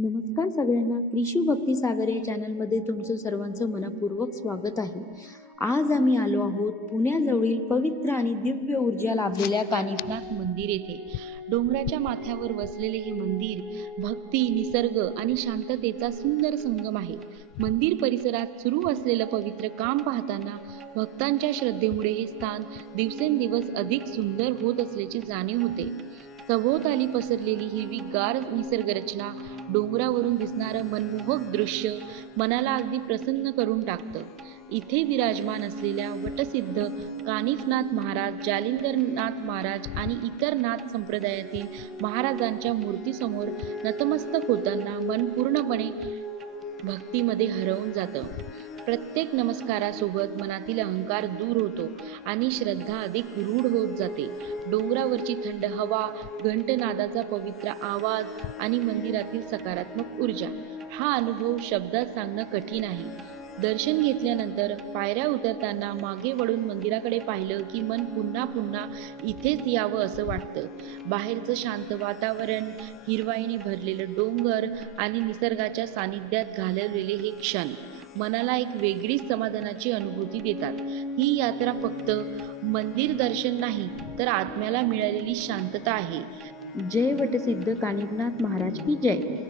नमस्कार सगळ्यांना. कृषी भक्ती सागर या चॅनलमध्ये तुमचं सर्वांचं मनपूर्वक स्वागत आहे. आज आम्ही आलो आहोत पुण्याजवळील पवित्र आणि दिव्य ऊर्जा लाभलेल्या कानिफनाथ मंदिर येथे. डोंगराच्या माथ्यावर वसलेले हे मंदिर भक्ती, निसर्ग आणि शांततेचा सुंदर संगम आहे. मंदिर परिसरात सुरू असलेलं पवित्र काम पाहताना भक्तांच्या श्रद्धेमुळे हे स्थान दिवसेंदिवस अधिक सुंदर होत असल्याची जाणीव होते. सभोवताली पसरलेली हिरवीगार निसर्गरचना, डोंगरावरून दिसणारं मनमोहक दृश्य मनाला अगदी प्रसन्न करून टाकतं. इथे विराजमान असलेल्या वटसिद्ध कानिफनाथ महाराज, जालिंदरनाथ महाराज आणि इतर नाथ संप्रदायातील महाराजांच्या मूर्तीसमोर नतमस्तक होताना मन पूर्णपणे भक्तीमध्ये हरवून जातं. प्रत्येक नमस्कारासोबत मनातील अहंकार दूर होतो आणि श्रद्धा अधिक रूढ होत जाते. डोंगरावरची थंड हवा, घंटनादाचा पवित्र आवाज आणि मंदिरातील सकारात्मक ऊर्जा, हा अनुभव शब्दात सांगणं कठीण आहे. दर्शन घेतल्यानंतर पायऱ्या उतरताना मागे वळून मंदिराकडे पाहिलं की मन पुन्हा पुन्हा इथेच यावं असं वाटतं. बाहेरचं शांत वातावरण, हिरवाईने भरलेलं डोंगर आणि निसर्गाच्या सानिध्यात घालवलेले हे क्षण मनाला एक वेगळीच समाधानाची अनुभूती देतात. ही यात्रा फक्त मंदिर दर्शन नाही, तर आत्म्याला मिळालेली शांतता आहे. जय वटसिद्ध कानिफनाथ महाराज की जय.